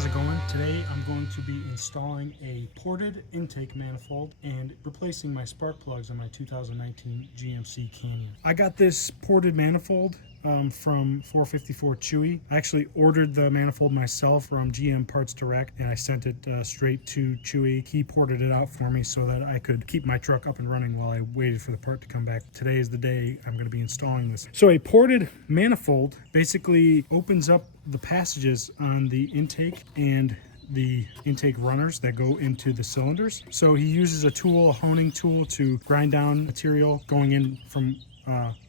how's it going? Today I'm going to be installing a ported intake manifold and replacing my spark plugs on my 2019 GMC Canyon. I got this ported manifold from 454 Chewy. I actually ordered the manifold myself from GM Parts Direct, and I sent it straight to Chewy. He ported it out for me so that I could keep my truck up and running while I waited for the part to come back. Today is the day I'm going to be installing this. So a ported manifold basically opens up the passages on the intake and the intake runners that go into the cylinders. So he uses a tool, a honing tool, to grind down material going in from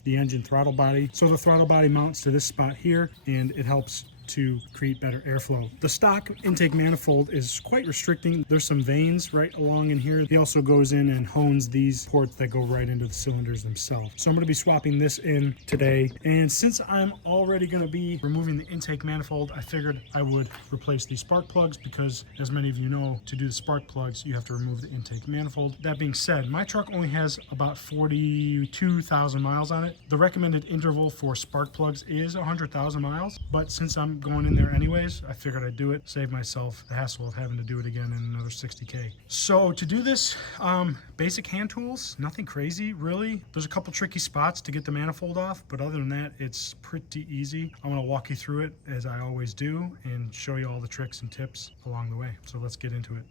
the engine throttle body. So the throttle body mounts to this spot here, and it helps to create better airflow. The stock intake manifold is quite restricting. There's some vanes right along in here. He also goes in and hones these ports that go right into the cylinders themselves. So I'm going to be swapping this in today. And since I'm already going to be removing the intake manifold, I figured I would replace these spark plugs because, as many of you know, to do the spark plugs, you have to remove the intake manifold. That being said, my truck only has about 42,000 miles on it. The recommended interval for spark plugs is 100,000 miles, but since I'm going in there anyways, I figured I'd do it, save myself the hassle of having to do it again in another 60K. So to do this, basic hand tools, nothing crazy really. There's a couple tricky spots to get the manifold off, but other than that, it's pretty easy. I'm gonna walk you through it as I always do and show you all the tricks and tips along the way. So let's get into it.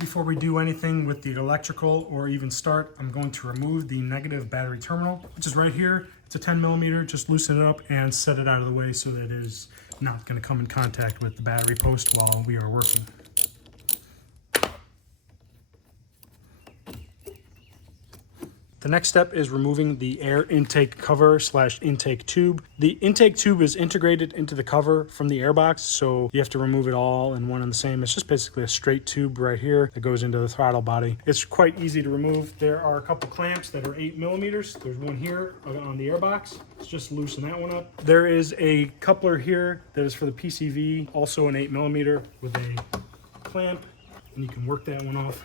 Before we do anything with the electrical or even start, I'm going to remove the negative battery terminal, which is right here. It's a 10 millimeter, just loosen it up and set it out of the way so that it is not going to come in contact with the battery post while we are working. The next step is removing the air intake cover / intake tube. The intake tube is integrated into the cover from the airbox, so you have to remove it all in one and the same. It's just basically a straight tube right here that goes into the throttle body. It's quite easy to remove. There are a couple clamps that are 8 millimeters. There's one here on the airbox. Let's just loosen that one up. There is a coupler here that is for the PCV, also an 8 millimeter with a clamp, and you can work that one off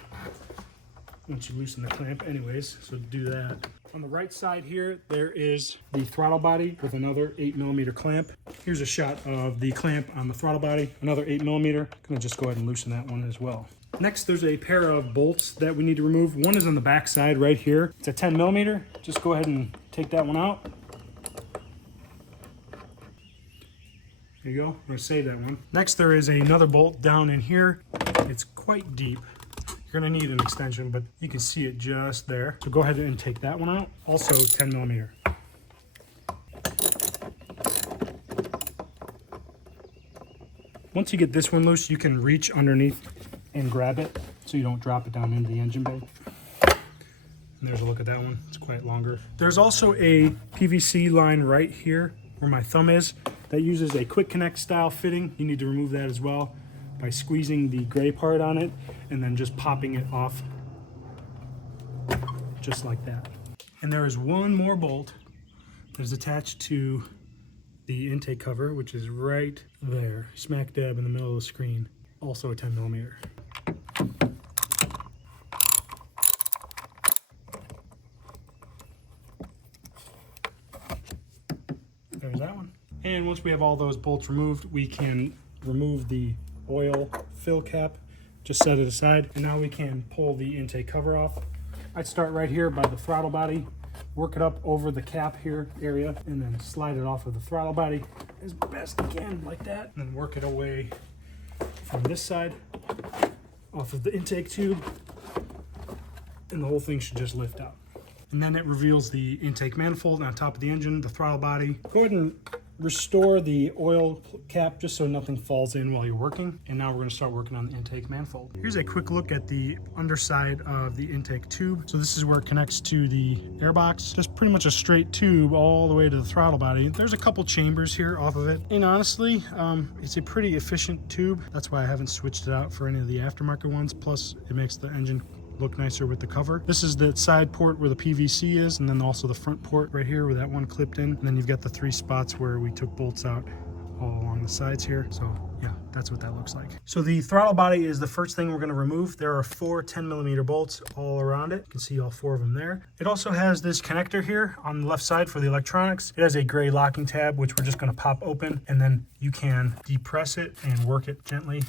once you loosen the clamp anyways, so do that. On the right side here, there is the throttle body with another 8 millimeter clamp. Here's a shot of the clamp on the throttle body, another 8 millimeter. I'm gonna just go ahead and loosen that one as well. Next, there's a pair of bolts that we need to remove. One is on the back side right here. It's a 10 millimeter. Just go ahead and take that one out. There you go, I'm gonna save that one. Next, there is another bolt down in here. It's quite deep. You're gonna need an extension, but you can see it just there. So go ahead and take that one out. Also 10 millimeter. Once you get this one loose, you can reach underneath and grab it so you don't drop it down into the engine bay. And there's a look at that one, it's quite longer. There's also a PVC line right here where my thumb is that uses a quick connect style fitting. You need to remove that as well by squeezing the gray part on it and then just popping it off just like that. And there is one more bolt that is attached to the intake cover, which is right there, smack dab in the middle of the screen, also a 10 millimeter. There's that one. And once we have all those bolts removed, we can remove the oil fill cap, just set it aside, and now we can pull the intake cover off. I'd start right here by the throttle body, work it up over the cap here area, and then slide it off of the throttle body as best I can, like that, and then work it away from this side off of the intake tube, and the whole thing should just lift out. And then it reveals the intake manifold on top of the engine, the throttle body. Go ahead and restore the oil cap just so nothing falls in while you're working. And now we're going to start working on the intake manifold. Here's a quick look at the underside of the intake tube. So this is where it connects to the airbox. Just pretty much a straight tube all the way to the throttle body. There's a couple chambers here off of it. And honestly, it's a pretty efficient tube. That's why I haven't switched it out for any of the aftermarket ones. Plus, it makes the engine look nicer with the cover. This is the side port where the PVC is, and then also the front port right here where that one clipped in. And then you've got the 3 spots where we took bolts out all along the sides here. So yeah, that's what that looks like. So the throttle body is the first thing we're going to remove. There are 4 10mm bolts all around it. You can see all 4 of them there. It also has this connector here on the left side for the electronics. It has a gray locking tab, which we're just going to pop open, and then you can depress it and work it gently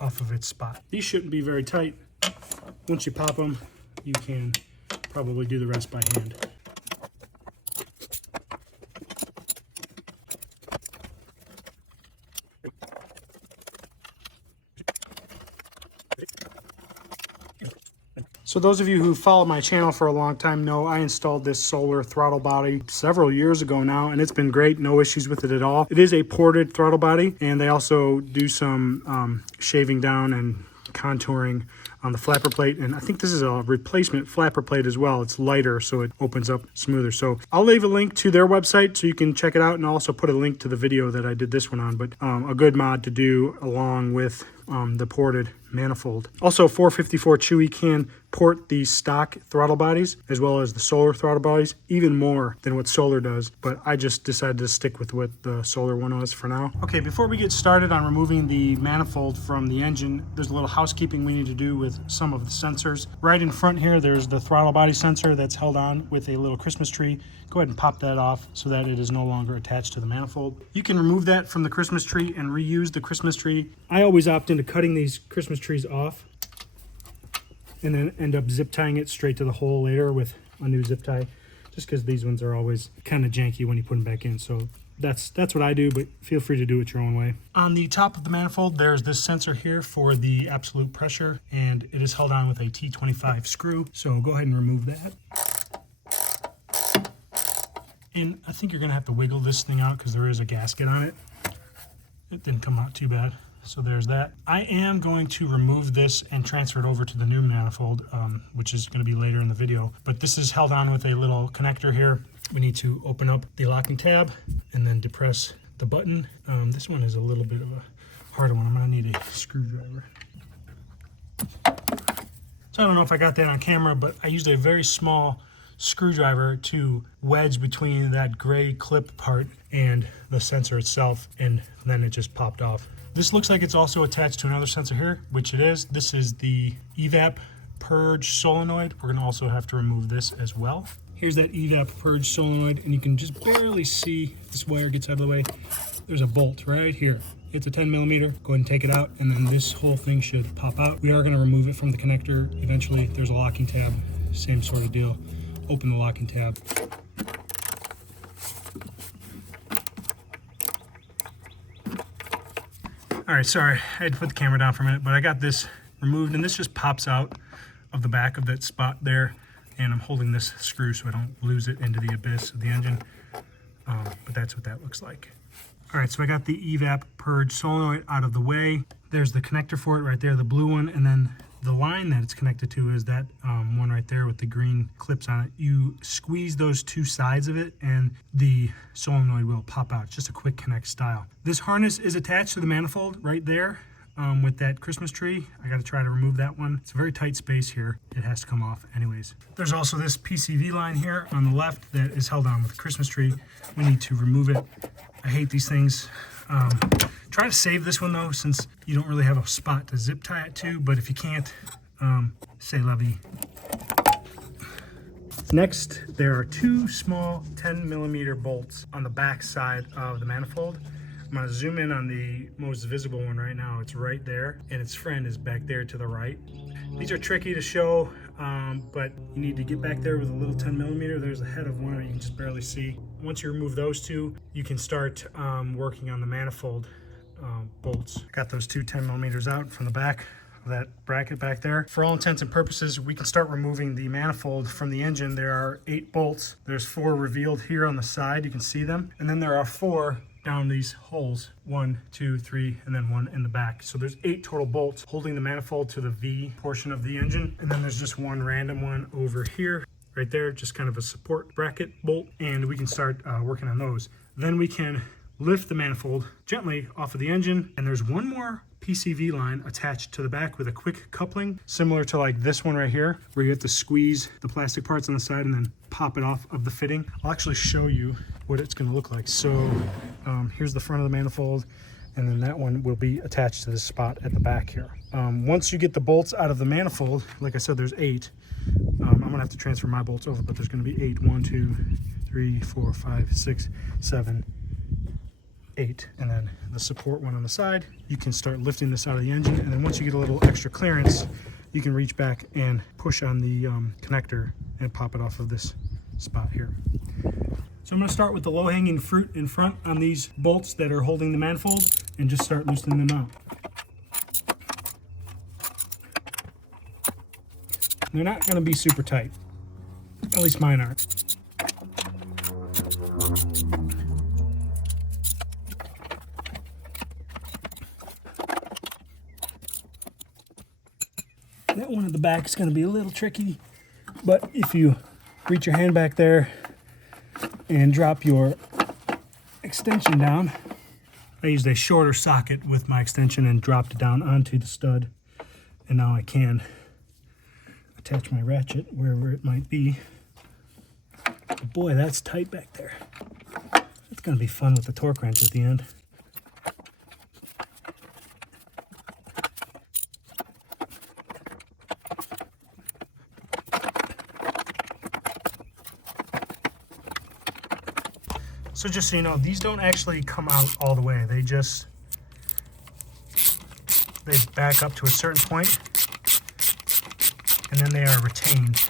off of its spot. These shouldn't be very tight. Once you pop them, you can probably do the rest by hand. So those of you who followed my channel for a long time know I installed this solar throttle body several years ago now, and it's been great. No issues with it at all. It is a ported throttle body, and they also do some shaving down and contouring on the flapper plate, and I think this is a replacement flapper plate as well. It's lighter, so it opens up smoother. So I'll leave a link to their website so you can check it out, and I'll also put a link to the video that I did this one on, but a good mod to do along with the ported manifold. Also, 454 Chewy can port these stock throttle bodies as well as the solar throttle bodies even more than what solar does, but I just decided to stick with what the solar one was for now. Okay, before we get started on removing the manifold from the engine, there's a little housekeeping we need to do with some of the sensors. Right in front here, there's the throttle body sensor that's held on with a little Christmas tree. Go ahead and pop that off so that it is no longer attached to the manifold. You can remove that from the Christmas tree and reuse the Christmas tree. I always opt into cutting these Christmas trees off and then end up zip tying it straight to the hole later with a new zip tie, just because these ones are always kind of janky when you put them back in. So that's what I do, but feel free to do it your own way. On the top of the manifold, there's this sensor here for the absolute pressure, and it is held on with a T25 screw. So go ahead and remove that. And I think you're gonna have to wiggle this thing out because there is a gasket on it. It didn't come out too bad. So there's that. I am going to remove this and transfer it over to the new manifold, which is going to be later in the video. But this is held on with a little connector here. We need to open up the locking tab and then depress the button. This one is a little bit of a harder one. I'm going to need a screwdriver. So I don't know if I got that on camera, but I used a very small screwdriver to wedge between that gray clip part and the sensor itself, and then it just popped off. This looks like it's also attached to another sensor here, which it is. This is the evap purge solenoid. We're gonna also have to remove this as well. Here's that evap purge solenoid, and you can just barely see if this wire gets out of the way. There's a bolt right here. It's a 10mm. Go ahead and take it out, and then this whole thing should pop out. We are gonna remove it from the connector eventually. There's a locking tab, same sort of deal. Open the locking tab. All right, sorry, I had to put the camera down for a minute, but I got this removed, and this just pops out of the back of that spot there, and I'm holding this screw so I don't lose it into the abyss of the engine, but that's what that looks like. All right, so I got the evap purge solenoid out of the way. There's the connector for it right there, the blue one, and then the line that it's connected to is that one right there with the green clips on it. You squeeze those two sides of it and the solenoid will pop out. It's just a quick connect style. This harness is attached to the manifold right there with that Christmas tree. I got to try to remove that one. It's a very tight space here. It has to come off anyways. There's also this PCV line here on the left that is held on with the Christmas tree. We need to remove it. I hate these things. Try to save this one though, since you don't really have a spot to zip tie it to, but if you can't, c'est la vie. Next, there are 2 small 10mm bolts on the back side of the manifold. I'm gonna zoom in on the most visible one right now. It's right there, and its friend is back there to the right. These are tricky to show, but you need to get back there with a little 10mm. There's the head of one you can just barely see. Once you remove those 2, you can start working on the manifold bolts. Got those 2 10mm out from the back of that bracket back there. For all intents and purposes, we can start removing the manifold from the engine. There are 8 bolts. There's 4 revealed here on the side. You can see them. And then there are 4 down these holes. 1, 2, 3, and then 1 in the back. So there's 8 total bolts holding the manifold to the V portion of the engine. And then there's just 1 random one over here, right there, just kind of a support bracket bolt. And we can start working on those. Then we can lift the manifold gently off of the engine, and there's 1 more PCV line attached to the back with a quick coupling, similar to like this one right here, where you have to squeeze the plastic parts on the side and then pop it off of the fitting. I'll actually show you what it's going to look like. So here's the front of the manifold, and then that one will be attached to this spot at the back here. Once you get the bolts out of the manifold, like I said, there's 8. I'm gonna have to transfer my bolts over, but there's gonna be 8. 1, 2, 3, 4, 5, 6, 7, 8. And then the support one on the side. You can start lifting this out of the engine, and then once you get a little extra clearance, you can reach back and push on the connector and pop it off of this spot here. So I'm going to start with the low-hanging fruit in front on these bolts that are holding the manifold and just start loosening them out. They're not going to be super tight, at least mine aren't. That one at the back is going to be a little tricky, but if you reach your hand back there and drop your extension down. I used a shorter socket with my extension and dropped it down onto the stud, and now I can attach my ratchet wherever it might be. But boy, that's tight back there. It's going to be fun with the torque wrench at the end. So just so you know, these don't actually come out all the way. They back up to a certain point, and then they are retained,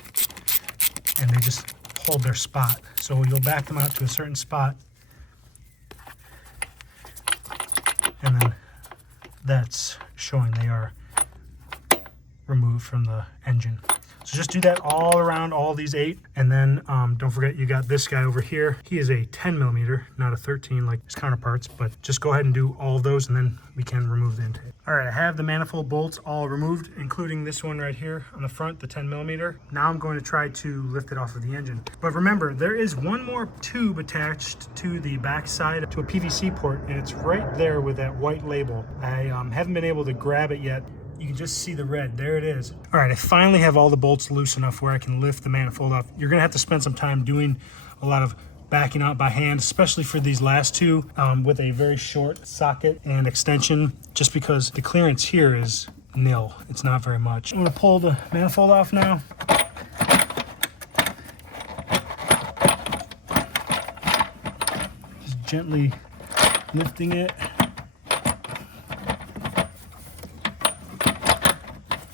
and they just hold their spot. So you'll back them out to a certain spot, and then that's showing they are removed from the engine. So just do that all around all these 8, and then don't forget you got this guy over here. He is a 10mm, not a 13 like his counterparts, but just go ahead and do all of those, and then we can remove the intake. All right, I have the manifold bolts all removed, including this one right here on the front, the 10mm. Now I'm going to try to lift it off of the engine. But remember, there is one more tube attached to the back side to a PVC port, and it's right there with that white label. I haven't been able to grab it yet. You can just see the red. There it is. All right, I finally have all the bolts loose enough where I can lift the manifold up. You're gonna have to spend some time doing a lot of backing out by hand, especially for these last two with a very short socket and extension, just because the clearance here is nil. It's not very much. I'm gonna pull the manifold off now. Just gently lifting it.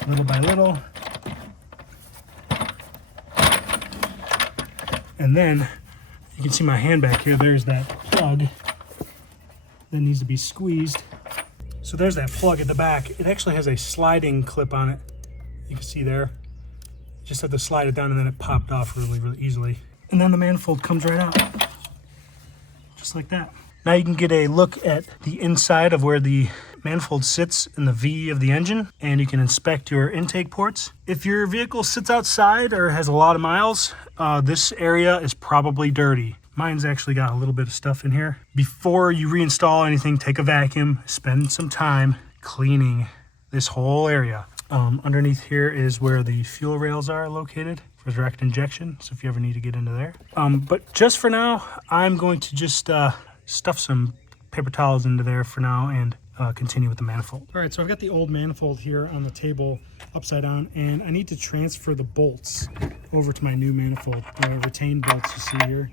Little by little. And then you can see my hand back here. There's that plug that needs to be squeezed. So there's that plug at the back. It actually has a sliding clip on it. You can see there. Just have to slide it down, and then it popped off really, really easily. And then the manifold comes right out. Just like that. Now you can get a look at the inside of where the manifold sits in the V of the engine, and you can inspect your intake ports. If your vehicle sits outside or has a lot of miles, this area is probably dirty. Mine's actually got a little bit of stuff in here. Before you reinstall anything, take a vacuum, spend some time cleaning this whole area. Underneath here is where the fuel rails are located for direct injection, so if you ever need to get into there. But just for now, I'm going to just stuff some paper towels into there for now and continue with the manifold. All right, so I've got the old manifold here on the table upside down, and I need to transfer the bolts over to my new manifold, the retained bolts you see here.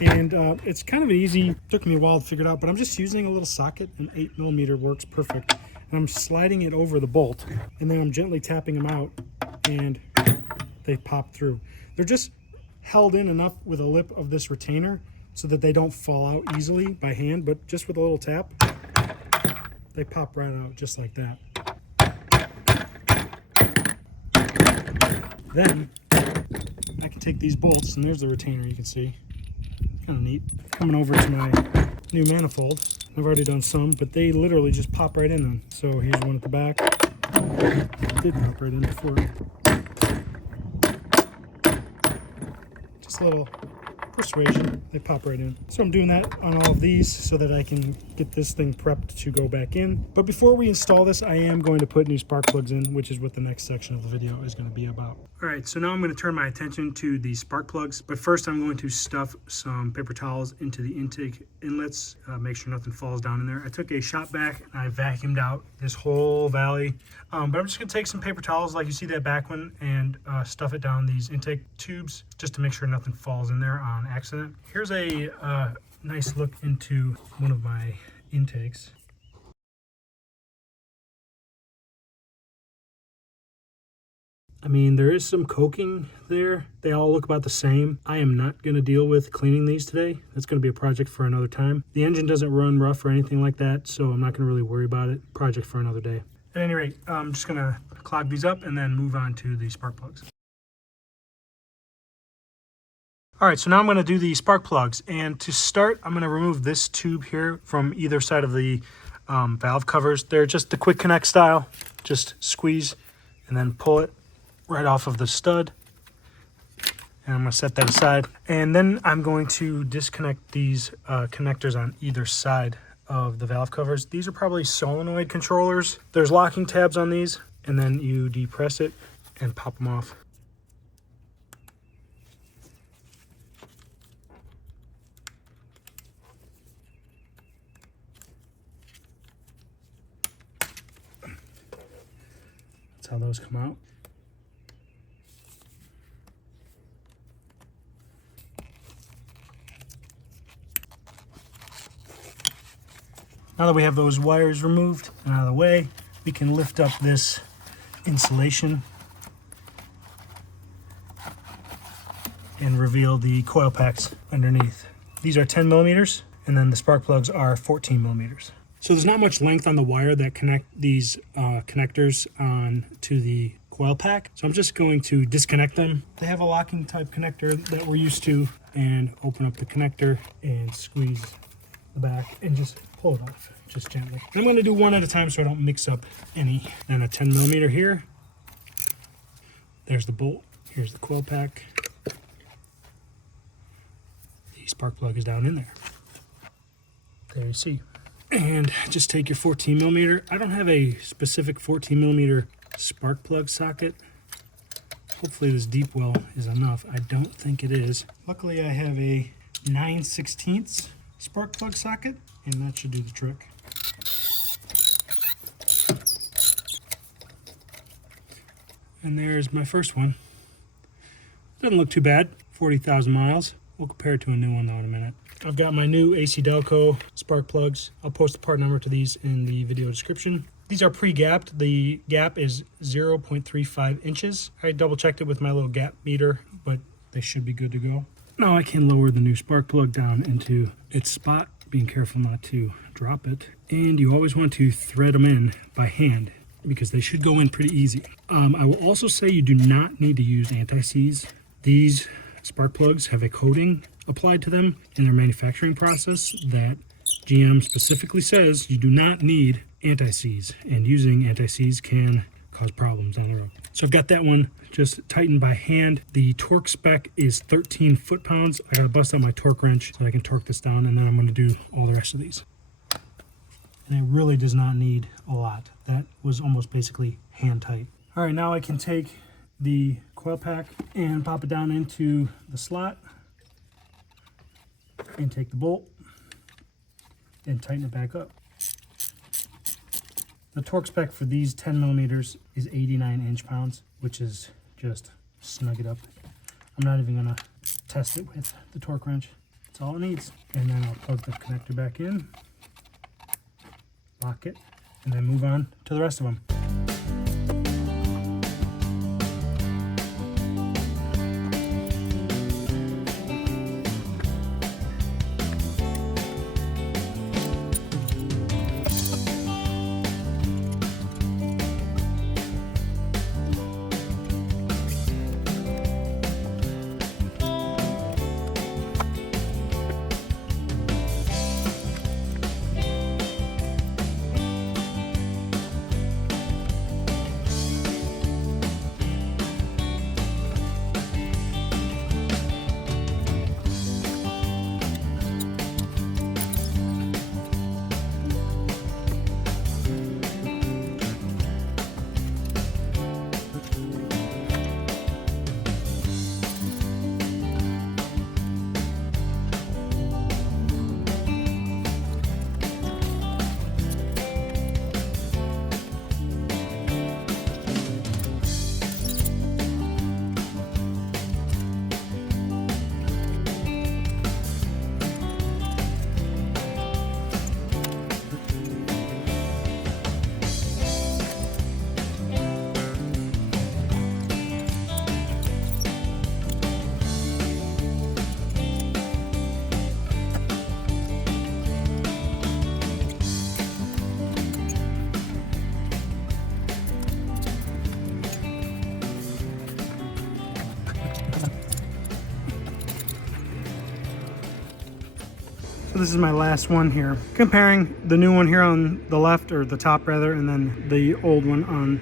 And it's kind of easy. Took me a while to figure it out, but I'm just using a little socket. An 8mm works perfect. And I'm sliding it over the bolt, and then I'm gently tapping them out, and they pop through. They're just held in enough with a lip of this retainer so that they don't fall out easily by hand, but just with a little tap, they pop right out just like that. Then I can take these bolts, and there's the retainer you can see. Kind of neat. Coming over to my new manifold. I've already done some, but they literally just pop right in them. So here's one at the back. It did pop right in before. Just a little persuasion, they pop right in. So I'm doing that on all of these so that I can get this thing prepped to go back in. But before we install this, I am going to put new spark plugs in, which is what the next section of the video is going to be about. All right, so now I'm going to turn my attention to the spark plugs, but first I'm going to stuff some paper towels into the intake inlets, make sure nothing falls down in there. I took a shop vac and I vacuumed out this whole valley, but I'm just going to take some paper towels like you see that back one and stuff it down these intake tubes just to make sure nothing falls in there on accident. Here's a nice look into one of my intakes. I mean, there is some coking there. They all look about the same. I am not going to deal with cleaning these today. That's going to be a project for another time. The engine doesn't run rough or anything like that, so I'm not going to really worry about it. Project for another day. At any rate, I'm just going to clog these up and then move on to the spark plugs. All right, so now I'm going to do the spark plugs. And to start, I'm going to remove this tube here from either side of the valve covers. They're just the quick connect style. Just squeeze and then pull it right off of the stud, and I'm going to set that aside. And then I'm going to disconnect these connectors on either side of the valve covers. These are probably solenoid controllers. There's locking tabs on these, and then you depress it and pop them off. That's how those come out. Now that we have those wires removed and out of the way, we can lift up this insulation and reveal the coil packs underneath. These are 10 millimeters, and then the spark plugs are 14 millimeters. So there's not much length on the wire that connect these connectors on to the coil pack. So I'm just going to disconnect them. They have a locking type connector that we're used to, and open up the connector and squeeze the back and just pull it off just gently. I'm going to do one at a time so I don't mix up any. And a 10 millimeter here. There's the bolt. Here's the coil pack. The spark plug is down in there. There you see. And just take your 14 millimeter. I don't have a specific 14 millimeter spark plug socket. Hopefully this deep well is enough. I don't think it is. Luckily I have a 9/16 spark plug socket, and that should do the trick. And there's my first one. Doesn't look too bad. 40,000 miles. We'll compare it to a new one though in a minute. I've got my new AC Delco spark plugs. I'll post the part number to these in the video description. These are pre-gapped. The gap is 0.35 inches. I double checked it with my little gap meter, but they should be good to go. Now I can lower the new spark plug down into its spot, being careful not to drop it. And you always want to thread them in by hand because they should go in pretty easy. I will also say you do not need to use anti-seize. These spark plugs have a coating applied to them in their manufacturing process that GM specifically says you do not need anti-seize, and using anti-seize can cause problems on the road. So I've got that one just tightened by hand. The torque spec is 13 foot-pounds. I gotta bust out my torque wrench so I can torque this down, and then I'm gonna do all the rest of these. And it really does not need a lot. That was almost basically hand tight. All right, now I can take the coil pack and pop it down into the slot and take the bolt and tighten it back up. The torque spec for these 10 millimeters is 89 inch-pounds, which is just snug it up. I'm not even gonna test it with the torque wrench. That's all it needs. And then I'll plug the connector back in, lock it, and then move on to the rest of them. So this is my last one here. Comparing the new one here on the left, or the top rather, and then the old one on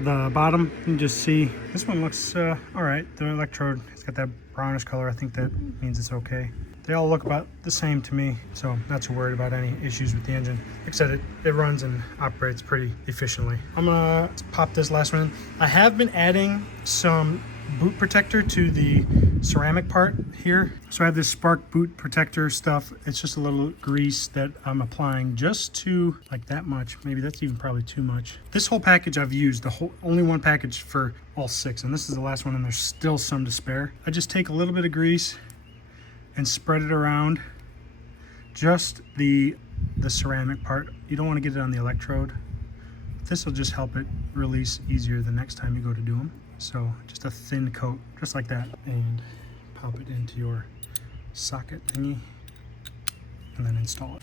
the bottom. You can just see this one looks all right. The electrode, it's got that brownish color. I think that means it's okay. They all look about the same to me, so not too worried about any issues with the engine. Like I said, it runs and operates pretty efficiently. I'm gonna pop this last one in. I have been adding some boot protector to the ceramic part here. So I have this spark boot protector stuff. It's just a little grease that I'm applying just to like that much. Maybe that's even probably too much. This whole package I've used, only one package for all 6, and this is the last one, and there's still some to spare. I just take a little bit of grease and spread it around just the ceramic part. You don't want to get it on the electrode. This will just help it release easier the next time you go to do them. So just a thin coat, just like that, and pop it into your socket thingy and then install it.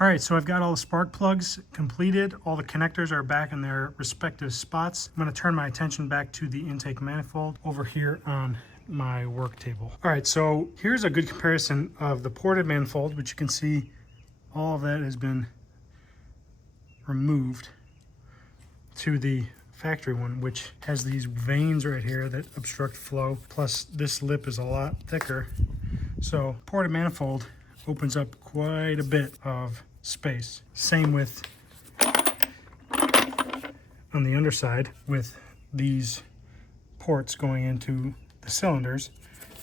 All right, so I've got all the spark plugs completed. All the connectors are back in their respective spots. I'm gonna turn my attention back to the intake manifold over here on my work table. All right, so here's a good comparison of the ported manifold, which you can see all of that has been removed, to the factory one, which has these veins right here that obstruct flow. Plus this lip is a lot thicker. So ported manifold opens up quite a bit of space. Same with on the underside with these ports going into the cylinders.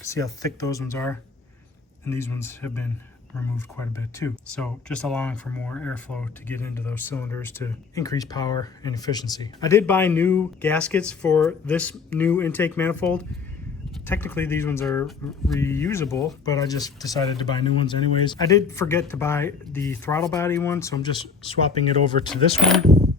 See how thick those ones are? And these ones have been removed quite a bit too. So just allowing for more airflow to get into those cylinders to increase power and efficiency. I did buy new gaskets for this new intake manifold. Technically these ones are reusable, but I just decided to buy new ones anyways. I did forget to buy the throttle body one, so I'm just swapping it over to this one.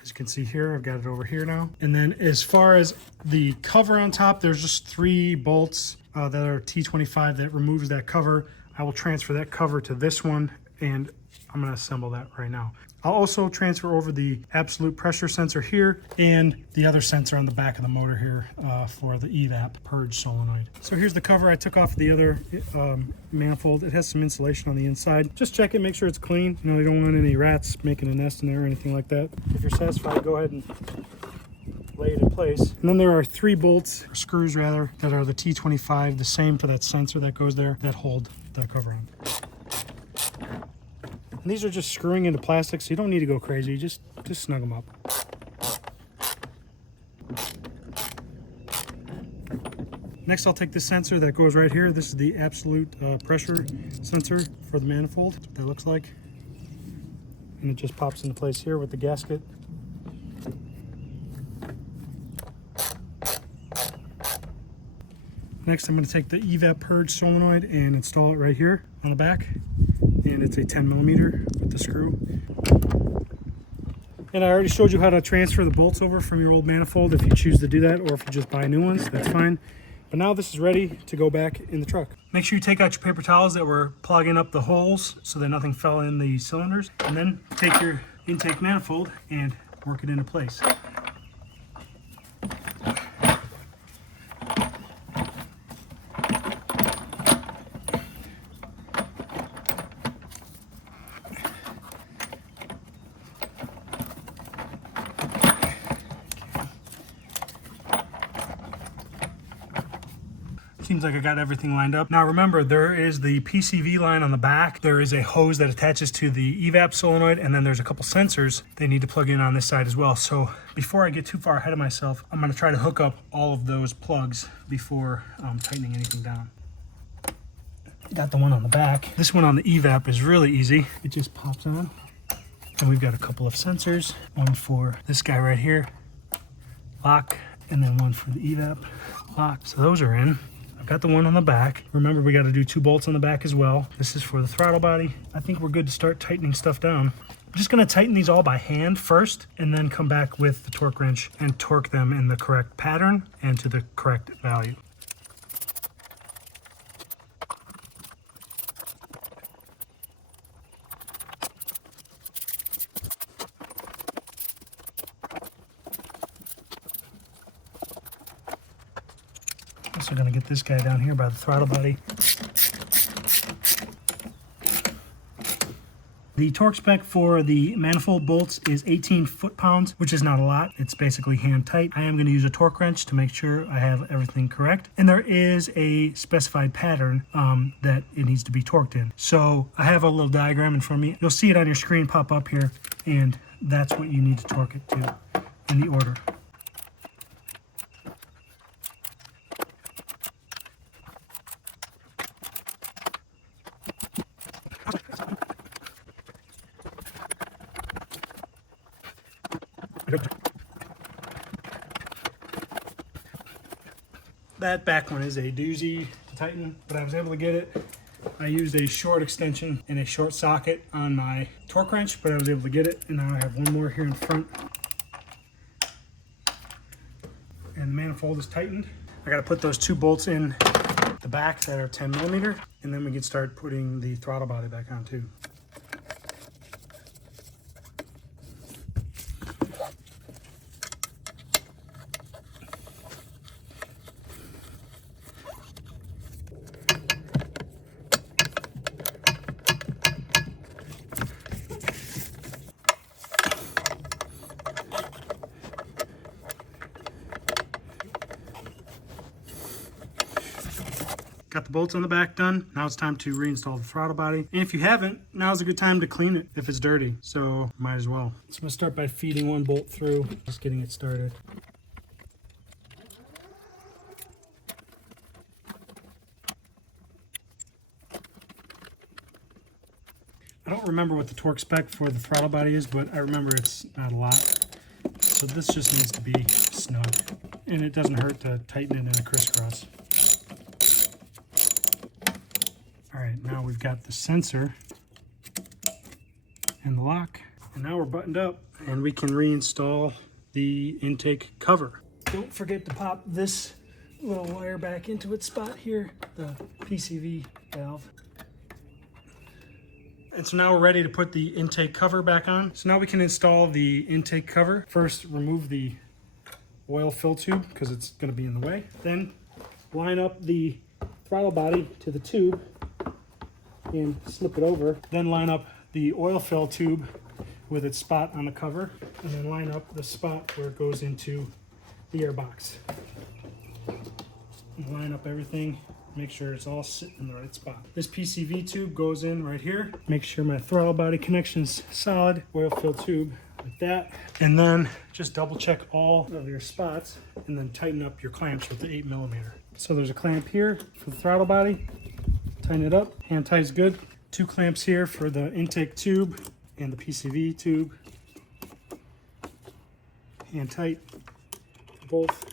As you can see here, I've got it over here now. And then as far as the cover on top, there's just 3 bolts that are T25 that removes that cover. I will transfer that cover to this one, and I'm gonna assemble that right now. I'll also transfer over the absolute pressure sensor here and the other sensor on the back of the motor here for the evap purge solenoid. So here's the cover I took off the other manifold. It has some insulation on the inside. Just check it, make sure it's clean. You know, you don't want any rats making a nest in there or anything like that. If you're satisfied, go ahead and lay it in place. And then there are 3 bolts, or screws rather, that are the T25, the same for that sensor that goes there, that hold that cover on. And these are just screwing into plastic, so you don't need to go crazy. Just snug them up. Next, I'll take this sensor that goes right here. This is the absolute pressure sensor for the manifold. That's what that looks like. And it just pops into place here with the gasket. Next, I'm going to take the evap purge solenoid and install it right here on the back. And it's a 10mm with the screw. And I already showed you how to transfer the bolts over from your old manifold if you choose to do that, or if you just buy new ones, that's fine. But now this is ready to go back in the truck. Make sure you take out your paper towels that were plugging up the holes so that nothing fell in the cylinders. And then take your intake manifold and work it into place. Seems like I got everything lined up. Now remember, there is the PCV line on the back. There is a hose that attaches to the evap solenoid, and then there's a couple sensors they need to plug in on this side as well. So before I get too far ahead of myself, I'm gonna try to hook up all of those plugs before tightening anything down. Got the one on the back. This one on the evap is really easy. It just pops on. And we've got a couple of sensors. One for this guy right here, lock, and then one for the evap, lock. So those are in. I've got the one on the back. Remember, we got to do 2 bolts on the back as well. This is for the throttle body. I think we're good to start tightening stuff down. I'm just going to tighten these all by hand first, and then come back with the torque wrench and torque them in the correct pattern and to the correct value. also going to get this guy down here by the throttle body. The torque spec for the manifold bolts is 18 foot-pounds, which is not a lot. It's basically hand tight. I am going to use a torque wrench to make sure I have everything correct. And there is a specified pattern that it needs to be torqued in. So I have a little diagram in front of me. You'll see it on your screen pop up here, and that's what you need to torque it to in the order. That back one is a doozy to tighten, but I was able to get it. I used a short extension and a short socket on my torque wrench, but I was able to get it, and now I have one more here in front. And the manifold is tightened. I got to put those 2 bolts in the back that are 10 millimeter, and then we can start putting the throttle body back on too. Got the bolts on the back done. Now it's time to reinstall the throttle body. And if you haven't, now's a good time to clean it if it's dirty. So might as well. So I'm gonna start by feeding one bolt through, just getting it started. I don't remember what the torque spec for the throttle body is, but I remember it's not a lot. So this just needs to be snug. And it doesn't hurt to tighten it in a crisscross. All right, now we've got the sensor and the lock, and now we're buttoned up and we can reinstall the intake cover. Don't forget to pop this little wire back into its spot here, the PCV valve. And so now we're ready to put the intake cover back on. So now we can install the intake cover. First, remove the oil fill tube because it's going to be in the way. Then line up the throttle body to the tube and slip it over. Then line up the oil fill tube with its spot on the cover, and then line up the spot where it goes into the air box. And line up everything, make sure it's all sitting in the right spot. This PCV tube goes in right here. Make sure my throttle body connection is solid. Oil fill tube like that. And then just double check all of your spots and then tighten up your clamps with the 8 millimeter. So there's a clamp here for the throttle body. Tighten it up, hand tight is good. 2 clamps here for the intake tube and the PCV tube. Hand tight, both.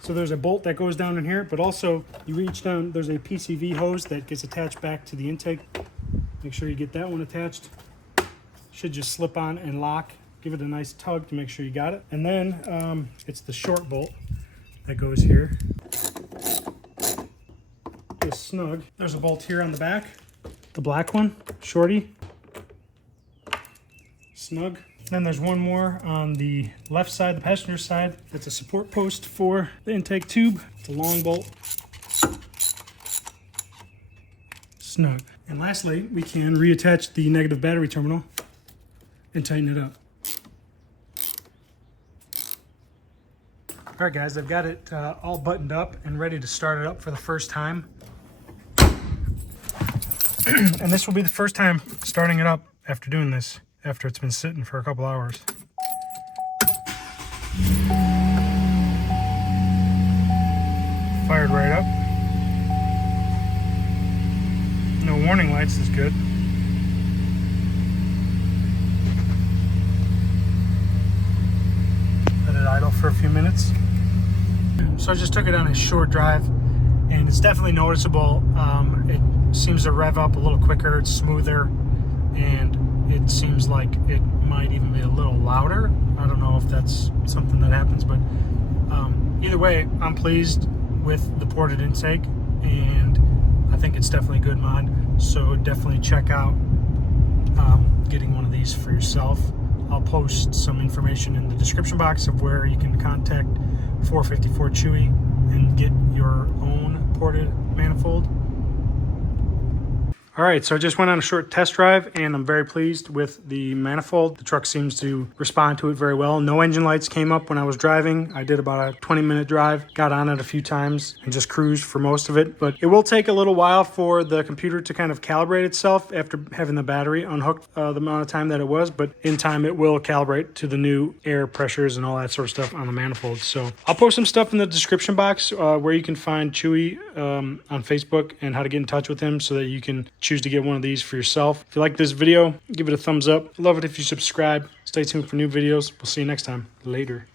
So there's a bolt that goes down in here, but also you reach down, there's a PCV hose that gets attached back to the intake. Make sure you get that one attached. Should just slip on and lock. Give it a nice tug to make sure you got it. And then it's the short bolt that goes here. Is snug. There's a bolt here on the back, the black one, shorty, snug. Then there's one more on the left side, the passenger side. That's a support post for the intake tube. It's a long bolt, snug. And lastly, we can reattach the negative battery terminal and tighten it up. All right, guys, I've got it all buttoned up and ready to start it up for the first time. And this will be the first time starting it up after doing this, after it's been sitting for a couple hours. Fired right up. No warning lights is good. Let it idle for a few minutes. So I just took it on a short drive, and it's definitely noticeable. It seems to rev up a little quicker, it's smoother, and it seems like it might even be a little louder. I don't know if that's something that happens, but either way, I'm pleased with the ported intake, and I think it's definitely a good mod. So definitely check out getting one of these for yourself. I'll post some information in the description box of where you can contact 454 Chewy and get your own ported manifold. All right, so I just went on a short test drive and I'm very pleased with the manifold. The truck seems to respond to it very well. No engine lights came up when I was driving. I did about a 20-minute drive, got on it a few times and just cruised for most of it. But it will take a little while for the computer to kind of calibrate itself after having the battery unhooked the amount of time that it was. But in time, it will calibrate to the new air pressures and all that sort of stuff on the manifold. So I'll post some stuff in the description box where you can find Chewy on Facebook and how to get in touch with him so that you can choose to get one of these for yourself. If you like this video, give it a thumbs up. Love it if you subscribe. Stay tuned for new videos. We'll see you next time. Later.